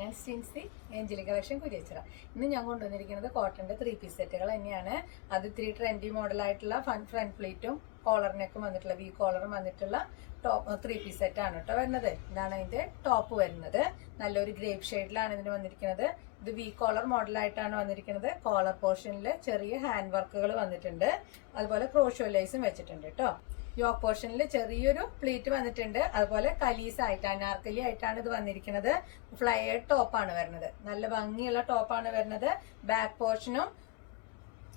ഞാൻ സിൻസി ഏഞ്ചലി കളക്ഷൻ കുരിയച്ചിറ. ഇന്ന് ഞാൻ കൊണ്ടുവന്നിരിക്കുന്നത് കോട്ടന്റെ 3 പീസ് സെറ്റുകൾ തന്നെയാണ്. അത് ഇത്തിരി ട്രെൻഡി മോഡലായിട്ടുള്ള ഫ്രണ്ട് പ്ലേറ്റും കോളർ നെക്കും വന്നിട്ടുള്ള വി കോളറും വന്നിട്ടുള്ള ടോപ്പ് 3 പീസ് സെറ്റ് ആണ് കേട്ടോ വരുന്നത്. ഇതാണ് അതിന്റെ ടോപ്പ് വരുന്നത്. നല്ലൊരു ഗ്രേപ്പ് ഷെയ്ഡിലാണ് ഇതിന് വന്നിരിക്കുന്നത്. ഇത് വി കോളർ മോഡലായിട്ടാണ് വന്നിരിക്കുന്നത്. കോളർ പോർഷനിൽ ചെറിയ ഹാൻഡ് വർക്കുകൾ വന്നിട്ടുണ്ട്. അതുപോലെ ക്രോഷോ ലൈസും വെച്ചിട്ടുണ്ട് കേട്ടോ. യോക്ക് പോർഷനിൽ ചെറിയൊരു പ്ലീറ്റ് വന്നിട്ടുണ്ട്. അതുപോലെ കലീസ് ആയിട്ട് അനാർക്കലി ആയിട്ടാണ് ഇത് വന്നിരിക്കുന്നത്. ഫ്ലയേർഡ് ടോപ്പാണ് വരുന്നത്. നല്ല ഭംഗിയുള്ള ടോപ്പാണ് വരുന്നത്. ബാക്ക് പോർഷനും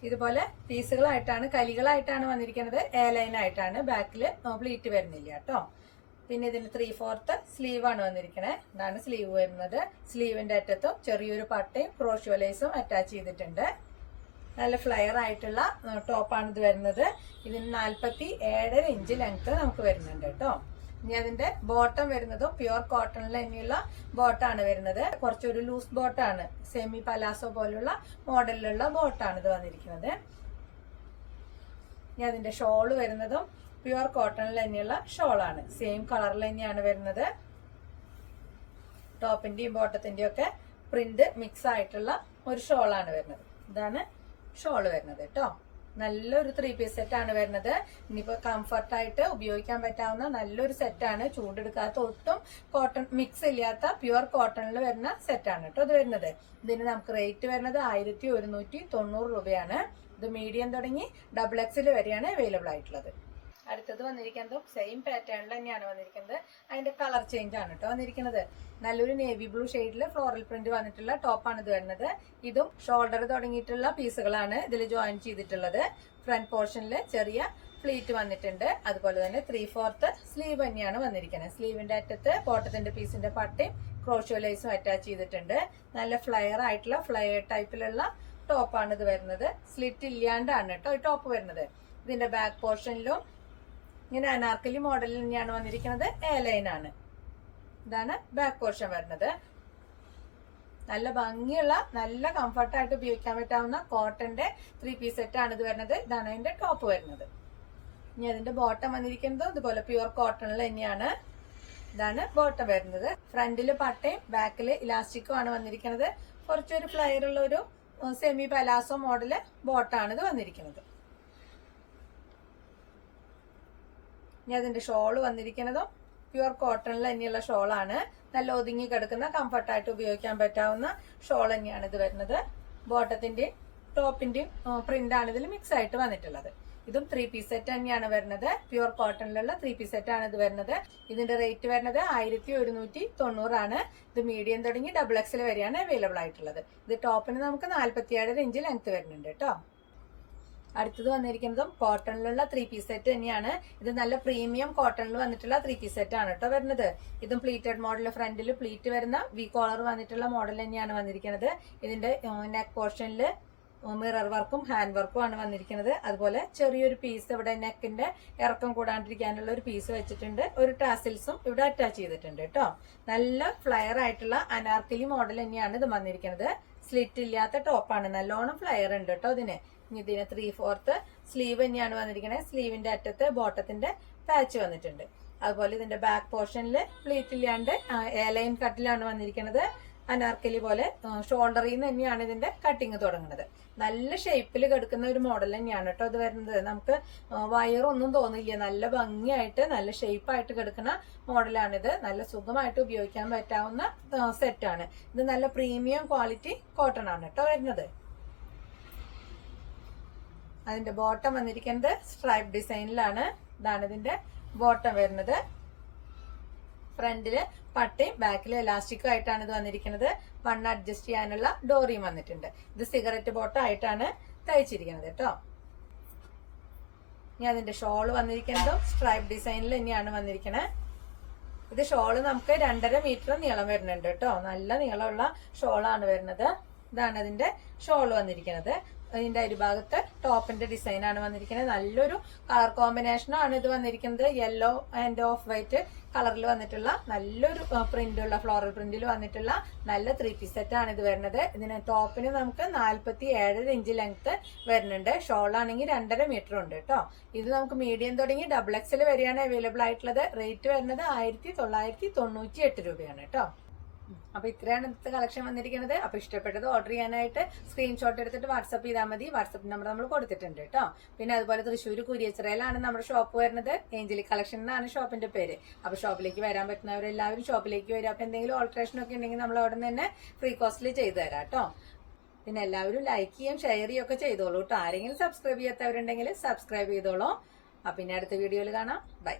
ഇതുപോലെ പീസുകളായിട്ടാണ് കലികളായിട്ടാണ് വന്നിരിക്കുന്നത്. എ ലൈൻ ആയിട്ടാണ്. ബാക്കിൽ പ്ലീറ്റ് വരുന്നില്ല കേട്ടോ. പിന്നെ ഇതിന് 3/4 സ്ലീവ് ആണ് വന്നിരിക്കുന്നത്. ഇതാണ് സ്ലീവ് വരുന്നത്. സ്ലീവിന്റെ അറ്റത്തും ചെറിയൊരു പട്ടയും ക്രോഷോ ലൈസും അറ്റാച്ച് ചെയ്തിട്ടുണ്ട്. നല്ല ഫ്ലയർ ആയിട്ടുള്ള ടോപ്പാണ് ഇത് വരുന്നത്. ഇതിന് 47.5 ഇഞ്ച് ലെങ്ത് നമുക്ക് വരുന്നുണ്ട് കേട്ടോ. ഇനി അതിന്റെ ബോട്ടം വരുന്നതും പ്യുവർ കോട്ടണിൽ തന്നെയുള്ള ബോട്ടാണ് വരുന്നത്. കുറച്ചൊരു ലൂസ് ബോട്ടാണ്. സെമി പലാസോ പോലുള്ള മോഡലിലുള്ള ബോട്ടാണ് ഇത് വന്നിരിക്കുന്നത്. ഇനി അതിന്റെ ഷോള് വരുന്നതും പ്യുവർ കോട്ടണിൽ തന്നെയുള്ള ഷോളാണ്. സെയിം കളറിൽ തന്നെയാണ് വരുന്നത്. ടോപ്പിന്റെയും ബോട്ടത്തിന്റെയും ഒക്കെ പ്രിന്റ് മിക്സ് ആയിട്ടുള്ള ഒരു ഷോളാണ് വരുന്നത്. ഇതാണ് ഷോള് വരുന്നത് കേട്ടോ. നല്ലൊരു 3 പീസ് സെറ്റ് ആണ് വരുന്നത്. ഇനിയിപ്പോ കംഫർട്ടായിട്ട് ഉപയോഗിക്കാൻ പറ്റാവുന്ന നല്ലൊരു സെറ്റാണ്. ചൂടെടുക്കാത്ത ഒട്ടും കോട്ടൺ മിക്സ് ഇല്ലാത്ത പ്യുവർ കോട്ടണിൽ വരുന്ന സെറ്റാണ് കേട്ടോ ഇത് വരുന്നത്. ഇതിന് നമുക്ക് റേറ്റ് വരുന്നത് 1190 രൂപയാണ്. ഇത് മീഡിയം തുടങ്ങി XXL വരെയാണ് അവൈലബിൾ ആയിട്ടുള്ളത്. അടുത്തത് വന്നിരിക്കുന്നതും സെയിം പാറ്റേണിൽ തന്നെയാണ് വന്നിരിക്കുന്നത്. അതിന്റെ കളർ ചേഞ്ച് ആണ് കേട്ടോ വന്നിരിക്കുന്നത്. നല്ലൊരു നേവി ബ്ലൂ ഷെയ്ഡിൽ ഫ്ലോറൽ പ്രിന്റ് വന്നിട്ടുള്ള ടോപ്പാണ് ഇത് വരുന്നത്. ഇതും ഷോൾഡർ തുടങ്ങിയിട്ടുള്ള പീസുകളാണ് ഇതിൽ ജോയിൻ ചെയ്തിട്ടുള്ളത്. ഫ്രണ്ട് പോർഷനിൽ ചെറിയ പ്ലീറ്റ് വന്നിട്ടുണ്ട്. അതുപോലെ തന്നെ 3/4 സ്ലീവ് തന്നെയാണ് വന്നിരിക്കുന്നത്. സ്ലീവിന്റെ അറ്റത്ത് ബോട്ടത്തിന്റെ പീസിന്റെ പട്ടയും ക്രോഷോ ലൈസും അറ്റാച്ച് ചെയ്തിട്ടുണ്ട്. നല്ല ഫ്ലയർ ആയിട്ടുള്ള ഫ്ലയർ ടൈപ്പിലുള്ള ടോപ്പാണ് ഇത് വരുന്നത്. സ്ലിറ്റ് ഇല്ലാണ്ടാണ് കേട്ടോ ഈ ടോപ്പ് വരുന്നത്. ഇതിന്റെ ബാക്ക് പോർഷനിലും ഇങ്ങനെ അനാർക്കലി മോഡലിൽ തന്നെയാണ് വന്നിരിക്കുന്നത്. എ ലൈൻ ആണ്. ഇതാണ് ബാക്ക് പോർഷൻ വരുന്നത്. നല്ല ഭംഗിയുള്ള നല്ല കംഫർട്ടായിട്ട് ഉപയോഗിക്കാൻ പറ്റാവുന്ന കോട്ടന്റെ 3 പീസ് സെറ്റ് ആണ് ഇത് വരുന്നത്. ഇതാണ് അതിന്റെ ടോപ്പ് വരുന്നത്. ഇനി അതിന്റെ ബോട്ടം വന്നിരിക്കുന്നത് ഇതുപോലെ പ്യുവർ കോട്ടണിൽ തന്നെയാണ്. ഇതാണ് ബോട്ടം വരുന്നത്. ഫ്രണ്ടില് പട്ടയും ബാക്കില് ഇലാസ്റ്റിക്കും ആണ് വന്നിരിക്കുന്നത്. കുറച്ചൊരു ഫ്ലയർ ഉള്ള ഒരു സെമി പലാസോ മോഡല് ബോട്ടാണ് ഇത് വന്നിരിക്കുന്നത്. ഇനി അതിന്റെ ഷോള് വന്നിരിക്കുന്നതും പ്യുവർ കോട്ടണിൽ തന്നെയുള്ള ഷോളാണ്. നല്ല ഒതുങ്ങി കിടക്കുന്ന കംഫർട്ടായിട്ട് ഉപയോഗിക്കാൻ പറ്റാവുന്ന ഷോൾ തന്നെയാണ് ഇത് വരുന്നത്. ബോട്ടത്തിന്റെയും ടോപ്പിന്റെയും പ്രിന്റ് ആണ് ഇതിൽ മിക്സ് ആയിട്ട് വന്നിട്ടുള്ളത്. ഇതും 3 പീസ് സെറ്റ് തന്നെയാണ് വരുന്നത്. പ്യുവർ കോട്ടണിലുള്ള 3 പീസ് സെറ്റ് ആണ് ഇത് വരുന്നത്. ഇതിന്റെ റേറ്റ് വരുന്നത് 1190 ആണ്. ഇത് മീഡിയം തുടങ്ങി XXL വരെയാണ് അവൈലബിൾ ആയിട്ടുള്ളത്. ഇത് ടോപ്പിന് നമുക്ക് 47 ഇഞ്ച് ലെങ്ത് വരുന്നുണ്ട് കേട്ടോ. അടുത്തത് വന്നിരിക്കുന്നതും കോട്ടണിലുള്ള 3 പീസ് സെറ്റ് തന്നെയാണ്. ഇത് നല്ല പ്രീമിയം കോട്ടണിൽ വന്നിട്ടുള്ള 3 പീസ് സെറ്റ് ആണ് കേട്ടോ വരുന്നത്. ഇതും പ്ലീറ്റഡ് മോഡൽ, ഫ്രണ്ടിൽ പ്ലീറ്റ് വരുന്ന വി കോളർ വന്നിട്ടുള്ള മോഡൽ തന്നെയാണ് വന്നിരിക്കുന്നത്. ഇതിന്റെ നെക്ക് പോർഷനിൽ മിറർ വർക്കും ഹാൻഡ് വർക്കും ആണ് വന്നിരിക്കുന്നത്. അതുപോലെ ചെറിയൊരു പീസ് ഇവിടെ നെക്കിന്റെ ഇറക്കം കൂടാണ്ടിരിക്കാനുള്ള ഒരു പീസ് വെച്ചിട്ടുണ്ട്. ഒരു ടാസിൽസും ഇവിടെ അറ്റാച്ച് ചെയ്തിട്ടുണ്ട് കേട്ടോ. നല്ല ഫ്ലയർ ആയിട്ടുള്ള അനാർക്കലി മോഡൽ തന്നെയാണ് ഇത് വന്നിരിക്കുന്നത്. സ്ലിറ്റ് ഇല്ലാത്ത ടോപ്പാണ്. നല്ലോണം ഫ്ലയർ ഉണ്ട് കേട്ടോ ഇതിന്. ഇതിന് 3/4 സ്ലീവ് തന്നെയാണ് വന്നിരിക്കുന്നത്. സ്ലീവിന്റെ അറ്റത്ത് ബോട്ടത്തിന്റെ പാച്ച് വന്നിട്ടുണ്ട്. അതുപോലെ ഇതിന്റെ ബാക്ക് പോർഷനിൽ പ്ലീറ്റ് ഇല്ലാണ്ട് എ ലൈൻ കട്ടിലാണ് വന്നിരിക്കുന്നത്. അനാർക്കലി പോലെ ഷോൾഡറിൽ നിന്ന് തന്നെയാണ് ഇതിന്റെ കട്ടിങ് തുടങ്ങുന്നത്. നല്ല ഷേപ്പിൽ കിടക്കുന്ന ഒരു മോഡൽ തന്നെയാണ് കേട്ടോ ഇത് വരുന്നത്. നമുക്ക് വയറൊന്നും തോന്നില്ല. നല്ല ഭംഗിയായിട്ട് നല്ല ഷേപ്പായിട്ട് കിടക്കുന്ന മോഡലാണിത്. നല്ല സുഖമായിട്ട് ഉപയോഗിക്കാൻ പറ്റാവുന്ന സെറ്റാണ് ഇത്. നല്ല പ്രീമിയം ക്വാളിറ്റി കോട്ടൺ ആണ് കേട്ടോ വരുന്നത്. അതിന്റെ ബോട്ടം വന്നിരിക്കുന്നത് സ്ട്രൈപ്പ് ഡിസൈനിലാണ്. ഇതാണ് ഇതിന്റെ ബോട്ടം വരുന്നത്. ഫ്രണ്ടില് പട്ടയും ബാക്കിൽ എലാസ്റ്റിക്കും ആയിട്ടാണ് ഇത് വന്നിരിക്കുന്നത്. വണ്ണം അഡ്ജസ്റ്റ് ചെയ്യാനുള്ള ഡോറിയും വന്നിട്ടുണ്ട്. ഇത് സിഗരറ്റ് ബോട്ടം ആയിട്ടാണ് തയ്ച്ചിരിക്കുന്നത് കേട്ടോ. ഇനി അതിന്റെ ഷോള് വന്നിരിക്കുന്നതും സ്ട്രൈപ്പ് ഡിസൈനിൽ തന്നെയാണ് വന്നിരിക്കുന്നത്. ഇത് ഷോള് നമുക്ക് 2.5 മീറ്റർ നീളം വരുന്നുണ്ട് കേട്ടോ. നല്ല നീളമുള്ള ഷോളാണ് വരുന്നത്. ഇതാണ് അതിന്റെ ഷോള് വന്നിരിക്കുന്നത്. അതിന്റെ അടിഭാഗത്ത് ടോപ്പിന്റെ ഡിസൈൻ ആണ് വന്നിരിക്കുന്നത്. നല്ലൊരു കളർ കോമ്പിനേഷൻ ആണ് ഇത് വന്നിരിക്കുന്നത്. യെല്ലോ ആൻഡ് ഓഫ് വൈറ്റ് കളറിൽ വന്നിട്ടുള്ള നല്ലൊരു പ്രിന്റുള്ള ഫ്ലോറൽ പ്രിന്റിൽ വന്നിട്ടുള്ള നല്ല 3 പീസ് സെറ്റ് ആണ് ഇത് വരുന്നത്. ഇതിന് ടോപ്പിന് നമുക്ക് 47 ഇഞ്ച് ലെങ്ത് വരുന്നുണ്ട്. ഷോൾ ആണെങ്കിൽ 2.5 മീറ്റർ ഉണ്ട് കേട്ടോ. ഇത് നമുക്ക് മീഡിയം തുടങ്ങി XXL വരെയാണ് അവൈലബിൾ ആയിട്ടുള്ളത്. റേറ്റ് വരുന്നത് 1998 രൂപയാണ് കേട്ടോ. അപ്പൊ ഇത്രയാണ് ഇന്നത്തെ കളക്ഷൻ വന്നിരിക്കുന്നത്. അപ്പൊ ഇഷ്ടപ്പെട്ടത് ഓർഡർ ചെയ്യാനായിട്ട് സ്ക്രീൻഷോട്ട് എടുത്തിട്ട് വാട്സ്ആപ്പ് ചെയ്താൽ മതി. വാട്സ്ആപ്പ് നമ്പർ നമ്മൾ കൊടുത്തിട്ടുണ്ട് കേട്ടോ. പിന്നെ അതുപോലെ തൃശ്ശൂർ കുരിയച്ചിറയിലാണ് നമ്മുടെ ഷോപ്പ് വരുന്നത്. ഏഞ്ചലിക് കളക്ഷൻ എന്നാണ് ഷോപ്പിന്റെ പേര്. അപ്പൊ ഷോപ്പിലേക്ക് വരാൻ പറ്റുന്നവരെല്ലാവരും ഷോപ്പിലേക്ക് വരും. അപ്പൊ എന്തെങ്കിലും ഓൾട്രേഷൻ ഒക്കെ ഉണ്ടെങ്കിൽ നമ്മൾ അവിടെ നിന്ന് തന്നെ ഫ്രീ കോസ്റ്റിൽ ചെയ്തു തരാം കേട്ടോ. പിന്നെ എല്ലാവരും ലൈക്ക് ചെയ്യും, ഷെയർ ചെയ്യും ഒക്കെ ചെയ്തോളൂ കേട്ടോ. ആരെങ്കിലും സബ്സ്ക്രൈബ് ചെയ്യാത്തവരുണ്ടെങ്കിൽ സബ്സ്ക്രൈബ് ചെയ്തോളൂ. അപ്പൊ പിന്നെ അടുത്ത വീഡിയോയിൽ കാണാം. ബൈ.